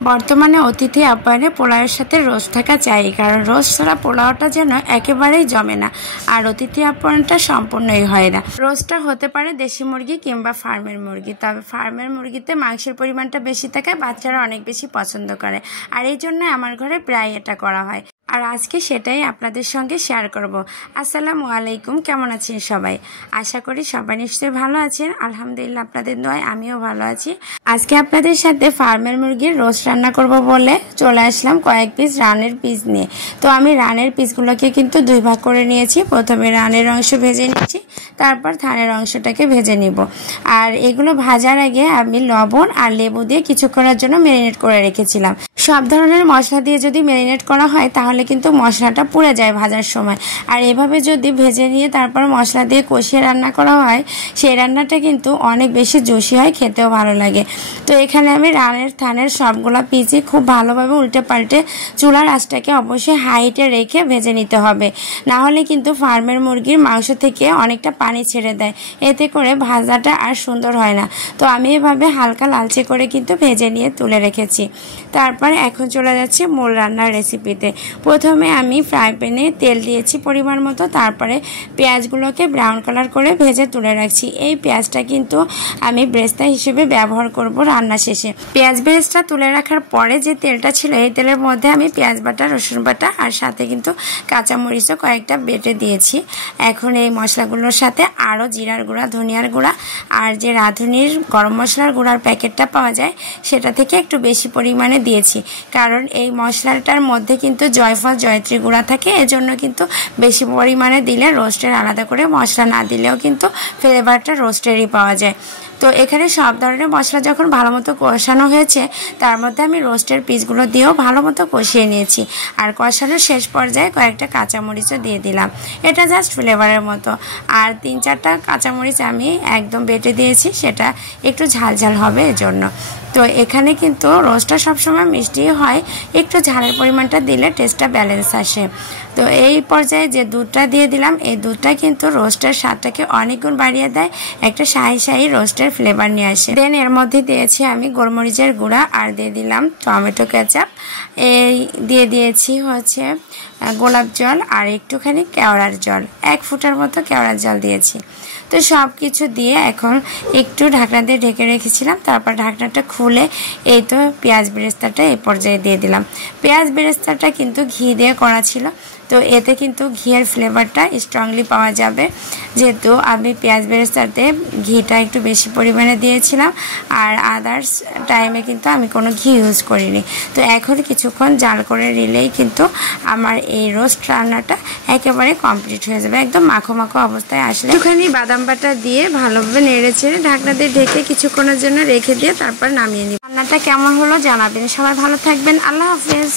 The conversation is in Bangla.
বর্তমানে অতিথি আপ্যায়নে পোলাওয়ের সাথে রোস্ট থাকা চাই, কারণ রোস্ট ছাড়া পোলাওটা যেন একেবারেই জমে না, আর অতিথি আপ্যায়নটা সম্পূর্ণই হয় না। রোস্টটা হতে পারে দেশি মুরগি কিংবা ফার্মের মুরগি, তবে ফার্মের মুরগিতে মাংসের পরিমাণটা বেশি থাকায় বাচ্চারা অনেক বেশি পছন্দ করে, আর এই জন্য আমার ঘরে প্রায় এটা করা হয়। আর আজকে সেটাই আপনাদের সঙ্গে শেয়ার করব। আসসালামু আলাইকুম, কেমন আছেন সবাই? আশা করি সবাই নিশ্চয়ই ভালো আছেন। আলহামদুলিল্লাহ, আপনাদের দোয়ায় আমিও ভালো আছি। আজকে আপনাদের সাথে ফার্মের মুরগির রোস্ট রান্না করব বলে চলে আসলাম কয়েক পিস রানের পিস নিয়ে। তো আমি রানের পিসগুলোকে কিন্তু দুই ভাগ করে নিয়েছি। প্রথমে রানের অংশ ভেজে নিচ্ছি, তারপর থানের অংশটাকে ভেজে নিব। আর এগুলো ভাজার আগে আমি লবণ আর লেবু দিয়ে কিছুক্ষণের জন্য ম্যারিনেট করে রেখেছিলাম। সব ধরনের মশলা দিয়ে যদি ম্যারিনেট করা হয় তাহলে কিন্তু মশলাটা পুড়ে যায় ভাজার সময়, আর এভাবে যদি ভেজে নিয়ে তারপর মশলা দিয়ে কষিয়ে রান্না করা হয় সেই রান্নাটা কিন্তু অনেক বেশি জুসি হয়, খেতেও ভালো লাগে। তো এখানে আমি রানের থানের সবগুলা পিসি খুব ভালোভাবে উল্টে পাল্টে চুলার আঁচটাকে অবশ্যই হাইটে রেখে ভেজে নিতে হবে, না হলে কিন্তু ফার্মের মুরগির মাংস থেকে অনেকটা পানি ছেড়ে দেয়, এতে করে ভাজাটা আর সুন্দর হয় না। তো আমি এভাবে হালকা লালচে করে কিন্তু ভেজে নিয়ে তুলে রেখেছি। তারপরে এখন চলে যাচ্ছি মূল রান্নার রেসিপিতে। প্রথমে আমি ফ্রাই প্যানে তেল দিয়েছি পরিমাণ মতো, তারপরে পেঁয়াজগুলোকে ব্রাউন কালার করে ভেজে তুলে রাখছি। এই পেঁয়াজটা কিন্তু আমি বেরেস্তা হিসেবে ব্যবহার করব রান্না শেষে। পেঁয়াজ বেরেস্তা তুলে রাখার পরে যে তেলটা ছিল এই তেলের মধ্যে আমি পেঁয়াজ বাটা, রসুন বাটা আর সাথে কিন্তু কাঁচামরিচও কয়েকটা বেটে দিয়েছি। এখন এই মশলাগুলোর সাথে আরও জিরার গুঁড়া, ধনিয়ার গুঁড়া আর যে রাঁধুনির গরম মশলার গুঁড়ার প্যাকেটটা পাওয়া যায় সেটা থেকে একটু বেশি পরিমাণে দিয়েছি, কারণ এই মশলাটার মধ্যে কিন্তু জয়ফল, জয়ত্রী গুঁড়া থাকে, এজন্য কিন্তু বেশি পরিমাণে দিলে রোস্টের আলাদা করে মশলা না দিলেও কিন্তু ফ্লেভারটা রোস্টেরই পাওয়া যায়। তো এখানে সব ধরনের মশলা যখন ভালো মতো কষানো হয়েছে তার মধ্যে আমি রোস্টের পিসগুলো দিয়েও ভালো মতো কষিয়ে নিয়েছি, আর কষানোর শেষ পর্যায়ে কয়েকটা কাঁচামরিচও দিয়ে দিলাম, এটা জাস্ট ফ্লেভারের মতো। আর 3-4টা কাঁচামরিচ আমি একদম বেটে দিয়েছি, সেটা একটু ঝাল ঝাল হবে এজন্য। তো এখানে কিন্তু রোস্টটা সবসময় মিষ্টি হয়, একটু ঝালের পরিমাণটা দিলে টেস্টটা ব্যালেন্স আসে। তো এই পর্যায়ে যে দুধটা দিয়ে দিলাম, এই দুধটা কিন্তু রোস্টের স্বাদটাকে অনেক গুণ বাড়িয়ে দেয়, একটা শাহি শাহি রোস্টের ফ্লেভার নিয়ে আসে। দেন এর মধ্যে দিয়েছি আমি গোলমরিচের গুঁড়া আর দিয়ে দিলাম টমেটো কেচাপ, এই দিয়ে দিয়েছি হচ্ছে গোলাপ জল আর একটুখানি কেওড়ার জল, 1 ফুটার মতো কেওড়ার জল দিয়েছি। তো সব কিছু দিয়ে এখন একটু ঢাকনা দিয়ে ঢেকে রেখেছিলাম, তারপর ঢাকনাটা খুলে এই তো পেঁয়াজ বেরেস্তাটা এই পর্যায়ে দিয়ে দিলাম। পেঁয়াজ বেরেস্তাটা কিন্তু ঘি দিয়ে করা ছিল, তো এতে কিন্তু ঘিয়ের ফ্লেভারটা স্ট্রংলি পাওয়া যাবে, যেহেতু আমি পেঁয়াজ বেরেস্তাতে ঘিটা একটু বেশি পরিমাণে দিয়েছিলাম, আর আদার্স টাইমে কিন্তু আমি কোনো ঘি ইউজ করিনি। তো এখন কিছুক্ষণ জাল করে নিলেই কিন্তু আমার এই রোস্ট রান্নাটা একেবারে কমপ্লিট হয়ে যাবে। একদম মাখো মাখো অবস্থায় আসলে একটুখানি বাদাম বাটা দিয়ে ভালোভাবে নেড়ে চেড়ে ঢাকনা দিয়ে ঢেকে কিছুক্ষণের জন্য রেখে দিয়ে তারপর নামিয়ে নিই। রান্নাটা কেমন হলো জানাবেন। সবাই ভালো থাকবেন। আল্লাহ হাফেজ।